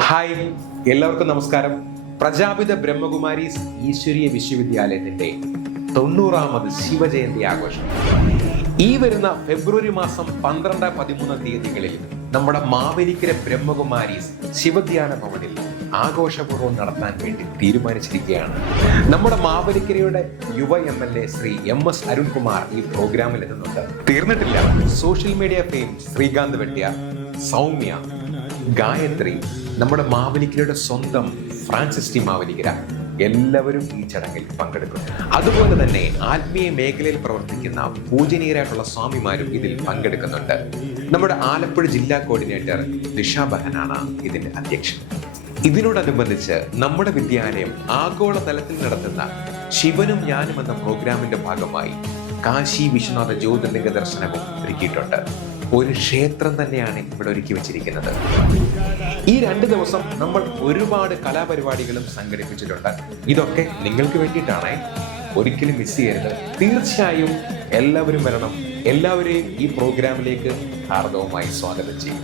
Hi, എല്ലാവർക്കും നമസ്കാരം. പ്രജാപിത ബ്രഹ്മകുമാരീസ് ഈശ്വരീയ വിശ്വവിദ്യാലയത്തിന്റെ 90ാമത് ശിവജയന്തി ആഘോഷം ഈ വരുന്ന ഫെബ്രുവരി മാസം 12, 13 തീയതികളിൽ നമ്മുടെ മാവേലിക്കര ബ്രഹ്മകുമാരീസ് ശിവധ്യാന ഭവനിൽ ആഘോഷപൂർവ്വം നടത്താൻ വേണ്ടി തീരുമാനിച്ചിരിക്കുകയാണ്. നമ്മുടെ മാവേലിക്കരയുടെ യുവ MLA ശ്രീ MS അരുൺകുമാർ ഈ പ്രോഗ്രാമിൽ എത്തുന്നുണ്ട്. തീർന്നിട്ടില്ല. Social media fame Sreekanth Vettiyar, Soumya, Gayathri, നമ്മുടെ മാവേലിക്കരയുടെ സ്വന്തം ഫ്രാൻസിസ് ടി മാവേലിക്കര എല്ലാവരും ഈ ചടങ്ങിൽ പങ്കെടുക്കും. അതുപോലെ തന്നെ ആത്മീയ മേഖലയിൽ പ്രവർത്തിക്കുന്ന പൂജനീയരായിട്ടുള്ള സ്വാമിമാരും ഇതിൽ പങ്കെടുക്കുന്നുണ്ട്. നമ്മുടെ ആലപ്പുഴ ജില്ലാ കോർഡിനേറ്റർ ദിഷ ബഹനാണ് ഇതിന്റെ അധ്യക്ഷൻ. ഇതിനോടനുബന്ധിച്ച് നമ്മുടെ വിദ്യാലയം ആഗോളതലത്തിൽ നടത്തുന്ന ശിവനും ഞാനും എന്ന പ്രോഗ്രാമിന്റെ ഭാഗമായി കാശി വിശ്വനാഥ ജ്യോതിർലിംഗ ദർശനവും ഒരുക്കിയിട്ടുണ്ട്. ഒരു ക്ഷേത്രം തന്നെയാണ് ഇവിടെ ഒരുക്കി വെച്ചിരിക്കുന്നത്. ഈ 2 ദിവസം നമ്മൾ ഒരുപാട് കലാപരിപാടികളും സംഘടിപ്പിച്ചിട്ടുണ്ട്. ഇതൊക്കെ നിങ്ങൾക്ക് വേണ്ടിയിട്ടാണ്. ഒരിക്കലും മിസ് ചെയ്യരുത്. തീർച്ചയായും എല്ലാവരും വരണം. എല്ലാവരെയും ഈ പ്രോഗ്രാമിലേക്ക് ഹാർദവമായി സ്വാഗതം ചെയ്യും.